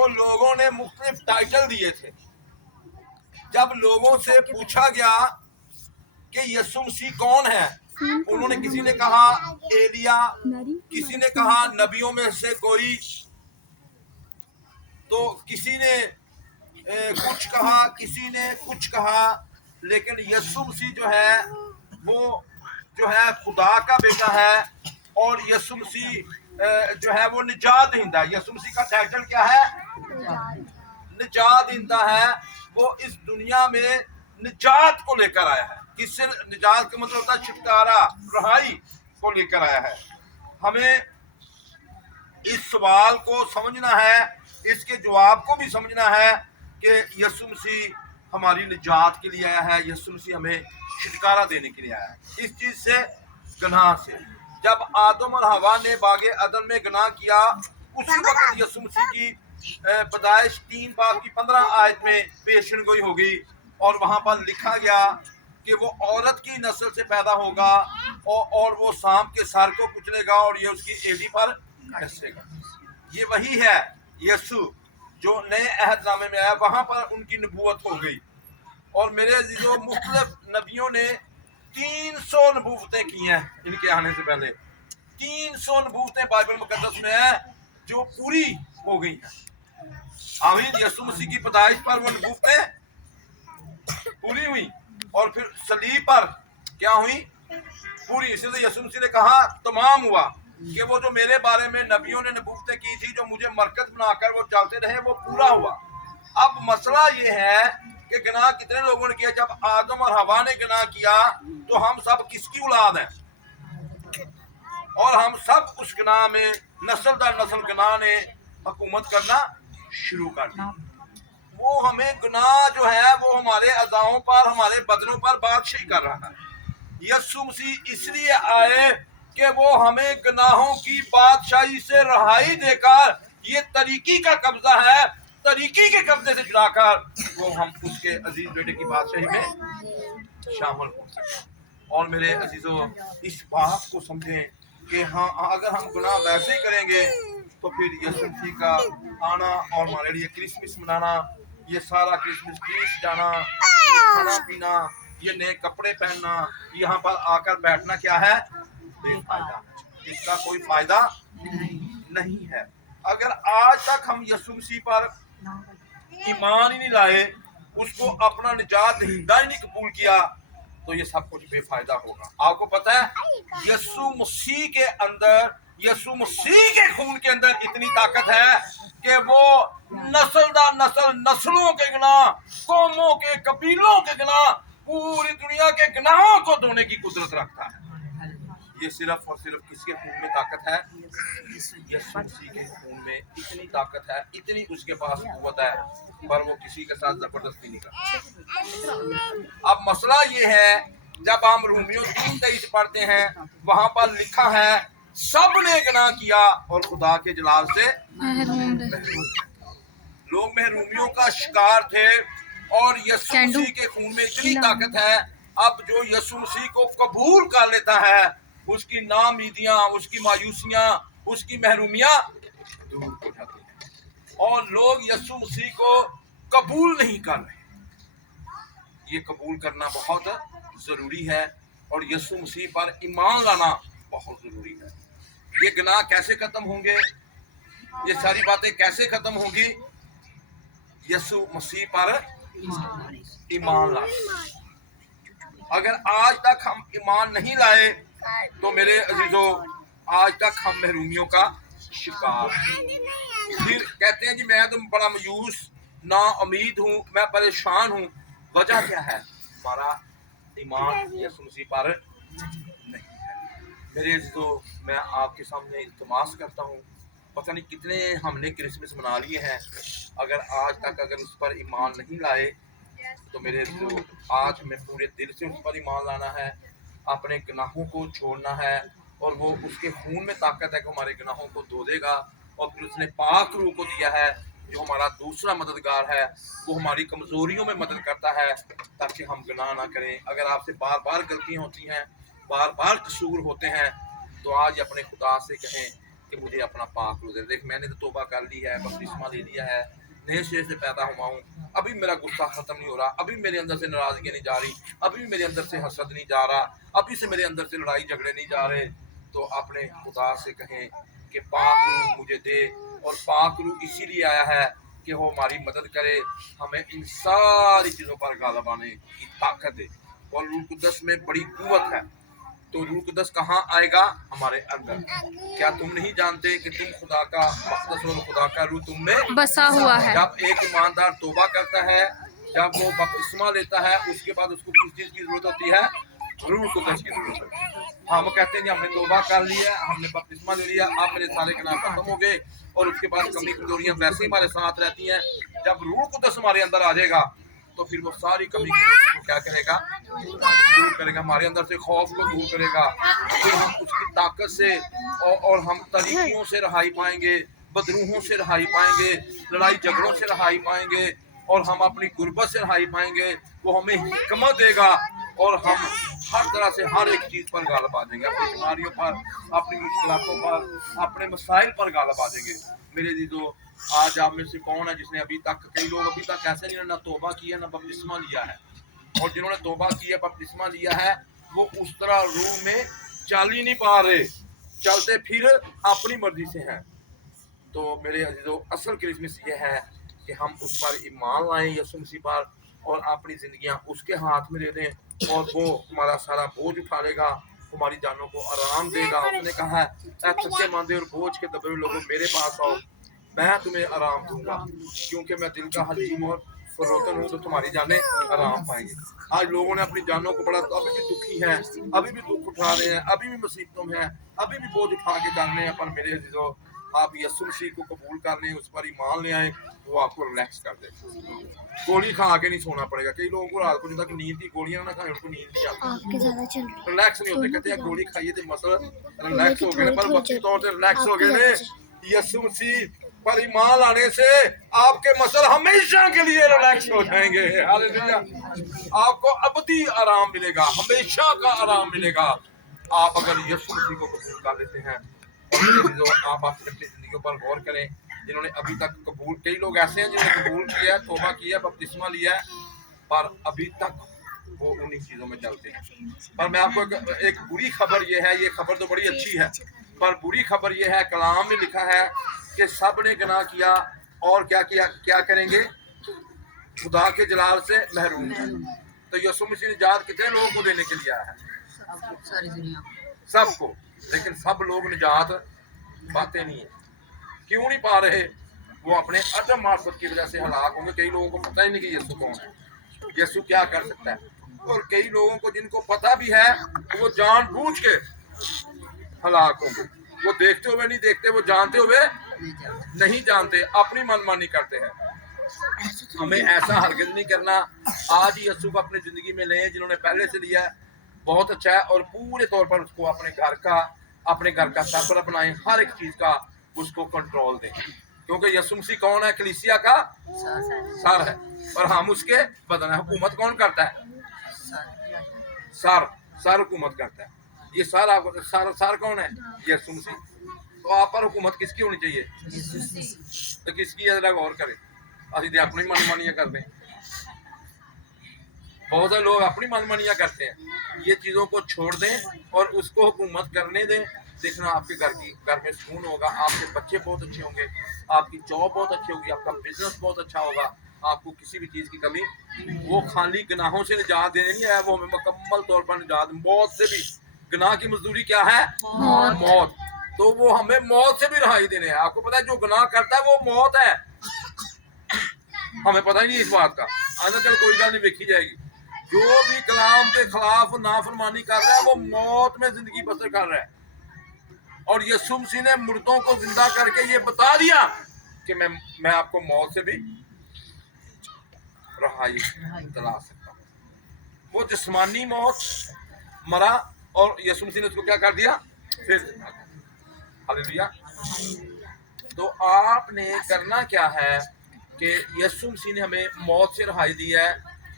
کو لوگوں نے مختلف ٹائٹل دیے تھے. جب لوگوں سے پوچھا گیا کہ یسوع مسیح کون ہے، انہوں نے کسی نے کہا ایلیا، کسی نے کہا نبیوں میں سے کوئی، تو کسی نے کچھ کہا، کسی نے کچھ کہا. لیکن یسوع مسیح جو ہے وہ جو ہے خدا کا بیٹا ہے، اور یسوع مسیح جو ہے وہ نجات دہندہ. یسوع مسیح کا ٹائٹل کیا ہے؟ نجات دہندہ ہے. وہ اس دنیا میں نجات کو لے کر آیا ہے. کس سے نجات کا مطلب ہوتا ہے؟ چھٹکارا، رہائی کو لے کر آیا ہے. ہمیں اس سوال کو سمجھنا ہے، اس کے جواب کو بھی سمجھنا ہے کہ یسوع مسیح ہماری نجات کے لیے آیا ہے. یسوع مسیح ہمیں چھٹکارا دینے کے لیے آیا ہے اس چیز سے، گناہ سے. جب آدم اور حوا نے باغ عدن میں گناہ کیا، اسی وقت یسوع مسیح کی پیدائش 3 باب کی 15 آیت میں پیشن گوئی ہوگی، اور وہاں پر لکھا گیا کہ وہ عورت کی نسل سے پیدا ہوگا اور وہ سانپ کے سر کو کچلے گا اور یہ اس کی ایڑی پر ڈسے گا. یہ وہی ہے یسوع جو نئے عہد نامے میں آیا. وہاں پر ان کی نبوت ہو گئی. اور میرے عزیزو، مختلف نبیوں نے 300 نبوتیں کی ہیں ان کے آنے سے پہلے. 300 نبوتیں بائبل مقدس میں ہیں جو پوری ہو گئی ہیں. آمین. یسوع مسیح کی پیدائش پر وہ نبوتیں پوری ہوئی، اور پھر صلیب پر کیا ہوئی؟ پوری. اسی لیے یسوع مسیح نے کہا تمام ہوا، کہ وہ جو میرے بارے میں نبیوں نے نبوتیں کی تھی، جو مجھے مرکز بنا کر وہ چلتے رہے، وہ پورا ہوا. اب مسئلہ یہ ہے کہ گناہ کتنے لوگوں نے کیا؟ جب آدم اور حوا نے گناہ کیا تو ہم سب کس کی اولاد ہیں؟ اور ہم سب اس گناہ میں نسل در نسل گناہ نے حکومت کرنا شروع کر دی. وہ ہمیں گناہ جو ہے وہ ہمارے اعضاؤں پر، ہمارے بدنوں پر بادشاہی کر رہا ہے. یسوع مسیح اس لیے آئے کہ وہ ہمیں گناہوں کی بادشاہی سے رہائی دے کر، یہ طریقی کا قبضہ ہے، طریقی کے قبضے سے چھڑا کر وہ ہم اس کے عزیز بیٹے کی بادشاہی میں شامل ہو سکیں. اور میرے عزیزو، اس بات کو سمجھیں کہ ہاں، اگر ہم گناہ ویسے ہی کریں گے تو پھر یسوع مسیح کا آنا اور ہمارے لیے کرسمس منانا، یہ سارا کرسمس ٹریز جانا، یہ کھانا پینا، یہ نئے کپڑے پہننا، یہاں پر آ کر بیٹھنا کیا ہے؟ بے فائدہ. اس کا کوئی فائدہ نہیں ہے. اگر آج تک ہم یسوع مسیح پر ایمان ہی نہیں لائے، اس کو اپنا نجات دہندہ ہی نہیں قبول کیا، تو یہ سب کچھ بے فائدہ ہوگا. آپ کو پتہ ہے یسوع مسیح کے اندر، یسوع مسیح کے خون کے اندر اتنی طاقت ہے کہ وہ نسل در نسل نسلوں کے گناہ، قوموں کے، قبیلوں کے گناہ، پوری دنیا کے گناہوں کو دھونے کی قدرت رکھتا ہے. یہ صرف اور صرف کس کے خون میں طاقت ہے؟ یسوع مسیح کے خون میں اتنی طاقت ہے، اتنی اس کے پاس قوت ہے، پر وہ کسی کے ساتھ زبردستی نہیں کرتا. اب مسئلہ یہ ہے، جب ہم رومیوں 3:23 پڑھتے ہیں، وہاں پر لکھا ہے سب نے گناہ کیا اور خدا کے جلال سے محروم. لوگ محرومیوں کا شکار تھے، اور یسوع مسیح کے خون میں اتنی طاقت ہے، اب جو یسوع مسیح کو قبول کر لیتا ہے، اس کی ناامیدیاں، اس کی مایوسیاں، اس کی محرومیاں دور ہو جاتی ہیں. اور لوگ یسوع مسیح کو قبول نہیں کر رہے. یہ قبول کرنا بہت ضروری ہے، اور یسوع مسیح پر ایمان لانا بہت ضروری ہے. یہ گناہ کیسے ختم ہوں گے؟ یہ ساری باتیں کیسے ختم ہوں گی؟ یسوع مسیح پر ایمان لانا. اگر آج تک ہم ایمان نہیں لائے تو میرے عزیزو، آج تک ہم محرومیوں کا شکار ہیں. پھر کہتے ہیں جی میں تو بڑا مایوس، نا امید ہوں، میں پریشان ہوں. وجہ کیا ہے؟ ہمارا ایمان یسوع مسیح پر نہیں ہے. میرے عزیزو، میں آپ کے سامنے التماس کرتا ہوں، پتہ نہیں کتنے ہم نے کرسمس منا لیے ہیں، اگر آج تک اس پر ایمان نہیں لائے تو میرے عزیزو، آج ہمیں پورے دل سے اس پر ایمان لانا ہے، اپنے گناہوں کو چھوڑنا ہے. اور وہ اس کے خون میں طاقت ہے کہ ہمارے گناہوں کو دھو دے گا. اور پھر اس نے پاک روح کو دیا ہے جو ہمارا دوسرا مددگار ہے، وہ ہماری کمزوریوں میں مدد کرتا ہے تاکہ ہم گناہ نہ کریں. اگر آپ سے بار بار غلطیاں ہوتی ہیں، بار بار قصور ہوتے ہیں، تو آج اپنے خدا سے کہیں कि मुझे अपना पाक रू दे। देख मैंने तो तौबा कर ली है, बपतिस्मा ले लिया है, नए सिरे से पैदा हुआ हूँ, अभी मेरा गुस्सा खत्म नहीं हो रहा, अभी मेरे अंदर से नाराजगी नहीं जा रही, अभी मेरे अंदर से हसद नहीं जा रहा, अभी से मेरे अंदर से लड़ाई झगड़े नहीं जा रहे, तो अपने खुदा से कहें कि पाक रू मुझे दे। और पाक रू इसीलिए आया है कि वो हमारी मदद करे, हमें इन सारी चीज़ों पर गालिब आने की ताकत दे। और रूह कुद्दस में बड़ी कुव्वत है। तो रूह कुद्दस कहाँ आएगा? हमारे अंदर। क्या तुम नहीं जानते कि तुम खुदा का मक़दस और खुदा का रूह तुम में बसा हुआ है। जब एक ईमानदार तौबा करता है, जब वो बपतिस्मा लेता है, उसके बाद उसको किस चीज़ की जरूरत होती है? रूह कुद्दस की जरूरत होती है। हम कहते हैं कि हमने तौबा कर लिया, हमने बपतिस्मा ले लिया, अब मेरे सारे गुनाह खत्म हो गए, और उसके बाद कमी कमजोरियां वैसे ही हमारे साथ रहती हैं। जब रूह कुद्दस हमारे अंदर आ जाएगा तो फिर वो सारी कमी को क्या करेगा? दूर करेगा, हमारे अंदर से खौफ को दूर करेगा। फिर हम उसकी ताकत से और हम तरीकियों से रहाई पाएंगे, बदरूहों से रहाई पाएंगे, लड़ाई झगड़ों से रहाई पाएंगे, और हम अपनी गुर्बत से रहाई पाएंगे। वो हमें हिकमत देगा और हम हर तरह से हर एक चीज़ पर गालिब आ जाएंगे, अपनी बीमारियों पर, अपनी मुश्किलों पर, अपने मसाइल पर गालिब आ जाएंगे। मेरे दीदो, आज आप में से कौन है जिसने अभी तक, कई लोग अभी तक ऐसे नहीं, ना तौबा किया ना बपतिस्मा लिया है, और जिन्होंने तौबा किया बपतिस्मा लिया है वो उस तरह रूह में चल ही नहीं पा रहे, चलते फिर अपनी मर्जी से हैं। तो मेरे अजीजों, असल क्रिसमस ये है कि हम उस पर ईमान लाएं, यीशु मसीह पर, और अपनी ज़िंदगियां उसके हाथ में दे दें, और वो हमारा सारा बोझ उठा लेगा, हमारी जानों को आराम देगा। उसने कहा है, ऐ थके मांदे और बोझ के दबे हुए लोगों मेरे पास आओ, मैं तुम्हें आराम दूंगा, क्योंकि मैं दिल का हलीम और फरोतन हूँ, तो तुम्हारी जानें आराम पाएंगे। आज लोगों ने अपनी जानों को बड़ा, अभी भी दुखी हैं, अभी भी दुख उठा रहे हैं, अभी भी मुसीबतों में हैं, अभी भी बोझ उठा के जा रहे हैं। पर मेरे अजीजों, आप यीशु मसीह को कबूल कर लें, उस पर ईमान ले आए, वो आपको रिलैक्स कर दे। गोली खा के नहीं सोना पड़ेगा। कई लोगों को रात को जब तक नींद की गोलियां ना खाएं, उनको नींद नहीं आती, रिलैक्स नहीं होते। कहते हैं गोली खाइए तो मसल रिलैक्स हो गए, पर वक्ती तौर से रिलैक्स हो गए ने। यीशु मसीह पर ईमान लाने से आपके मसल हमेशा के लिए रिलैक्स हो जाएंगे। हालेलुया। आपको अबदी आराम मिलेगा, हमेशा का आराम मिलेगा, आप अगर यीशु मसीह को कबूल कर लेते हैं। आप अपनी जिंदगियों पर गौर करें, जिन्होंने अभी तक कबूल, कई लोग ऐसे हैं जिन्होंने कबूल किया है, तौबा किया है, बपतिस्मा लिया है, पर अभी तक वो उन्हीं चीज़ों में चलते हैं। पर मैं आपको एक बुरी खबर ये है, ये खबर तो बड़ी अच्छी है, पर बुरी खबर ये है, कलाम में लिखा है कि सब ने गुनाह किया और क्या किया, क्या करेंगे? खुदा के जलाल से महरूम है। तो यीशु मसीह ने निजात कितने लोगों को देने के लिए आया है? सारी दुनिया, सबको। लेकिन सब लोग निजात पाते नहीं है। क्यों नहीं पा रहे? वो अपने अदम मार्फत की वजह से हलाक होंगे। कई लोगों को पता ही नहीं कि यीशु कौन है, यीशु क्या कर सकता है, और कई लोगों को जिनको पता भी है वो जानबूझ के हलाक होंगे। वो देखते हुए नहीं देखते, वो जानते हुए नहीं जानते, अपनी मनमानी करते हैं। हमें ऐसा हरगिज़ नहीं करना। आज ही यीशु को अपनी ज़िंदगी में लें, जिन्होंने पहले से लिया है बहुत अच्छा है, और पूरे तौर पर उसको अपने घर का सरबराह बनाएं, हर एक चीज़ का उसको कंट्रोल दें, क्योंकि यीशु मसीह कौन है? कलीसिया का सर है, और हम उसके बदन है। हुकूमत कौन करता है? सर हुकूमत करता है। ये सर कौन है? यीशु मसीह। तो आप पर हुकूमत किसकी होनी चाहिए? तो किसकी? जरा गौर करें। अभी अपनी मनमानियां कर दें। बहुत सारे लोग अपनी मनमानियां करते हैं। ये चीज़ों को छोड़ दें और उसको हुकूमत करने दें। देखना आपके घर में सुकून होगा, आपके बच्चे बहुत अच्छे होंगे, आपकी जॉब बहुत अच्छी होगी, आपका बिजनेस बहुत अच्छा होगा, आपको किसी भी चीज़ की कमी। वो खाली गुनाहों से निजात देने नहीं आया, वो हमें मुकम्मल तौर पर निजात, मौत से भी। गुनाह की मजदूरी क्या है? मौत। तो वो हमें मौत से भी रहाई देने हैं। आपको पता है जो गुनाह करता है वो मौत है, हमें पता ही नहीं इस बात का। आना चल कोई गल नहीं, देखी जाएगी। जो भी कलाम के खिलाफ नाफरमानी कर रहा है वो मौत में जिंदगी बसर कर रहा है। और यीशु मसीह ने मुर्दों को जिंदा करके ये बता दिया कि मैं आपको मौत से भी रहाई दिला सकता हूँ। वो जिस्मानी मौत मरा और यीशु मसीह ने उसको क्या कर दिया? फिर हालेलुया। तो आपने करना क्या है कि यीशु मसीह ने हमें मौत से रहाई दी है।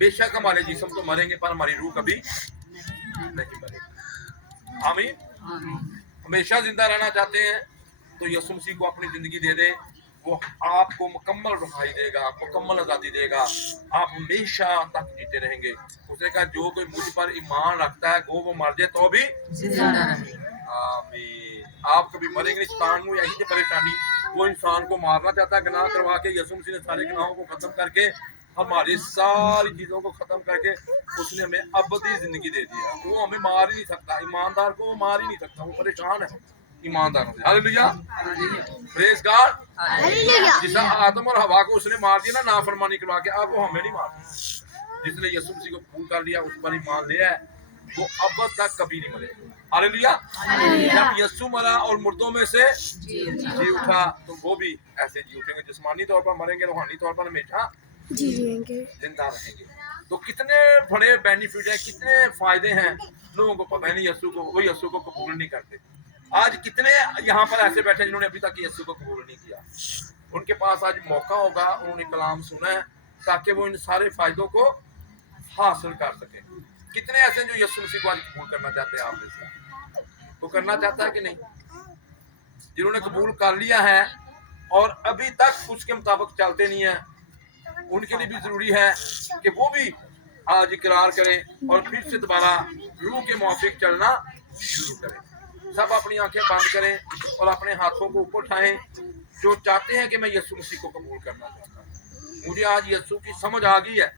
बेशक हमारे जिस्म तो मरेंगे, पर हमारी रूह कभी नहीं मरेगी। आमीन। हमेशा जिंदा रहना चाहते हैं तो यीशु मसीह को अपनी जिंदगी दे दे, वो आपको मुकम्मल रहाई देगा, मुकम्मल आज़ादी देगा, आप हमेशा तक जीते रहेंगे। उसने कहा जो कोई मुझ पर ईमान रखता है वो मर जाए तो भी जिंदा रहे। आमीन। आप कभी मरेंगे नहीं। शैतान को यही थी परेशानी, वो इंसान को मारना चाहता है गनाह करवा के। यीशु मसीह ने सारे गुनाहों को खत्म करके, हमारी सारी चीजों को खत्म करके उसने हमें अबदी जिंदगी दे दी है। वो हमें मार ही नहीं सकता, ईमानदार को वो मार ही नहीं सकता, वो परेशान है ईमानदारों से। Hallelujah, praise God. जिस आदम और हवा को उसने मार दिया ना नाफरमानी करवा के, अब वो हमें नहीं मारता। जिसने यीशु मसीह को कबूल कर लिया, उस पर ईमान लिया है, वो अब तक कभी नहीं मरेगा। हालेलुया। जब यीशु मरा और मुर्दों में से जी उठा, तो वो भी ऐसे जी उठेंगे। जिस्मानी तौर पर मरेंगे, रूहानी तौर पर हमेशा जिंदा रहेंगे। तो कितने बड़े बेनिफिट हैं, कितने फायदे हैं, लोगों को पता नहीं। यीशु को, वो यीशु को कबूल नहीं करते। आज कितने यहाँ पर ऐसे बैठे जिन्होंने अभी तक यीशु को कबूल नहीं किया। उनके पास आज मौका होगा, उन्होंने कलाम सुना है, ताकि वो इन सारे फायदों को हासिल कर सके। कितने ऐसे जो यीशु मसीह को आज कबूल करना चाहते हैं? आप में से तो करना चाहता है कि नहीं? जिन्होंने कबूल कर लिया है और अभी तक उसके मुताबिक चलते नहीं है, उनके लिए भी जरूरी है कि वो भी आज इकरार करें और फिर से दोबारा रूह के मुआफिक चलना शुरू करें। सब अपनी आंखें बंद करें और अपने हाथों को ऊपर उठाएं जो चाहते हैं कि मैं यीशु मसीह को कबूल करना चाहता हूँ। मुझे आज यीशु की समझ आ गई है,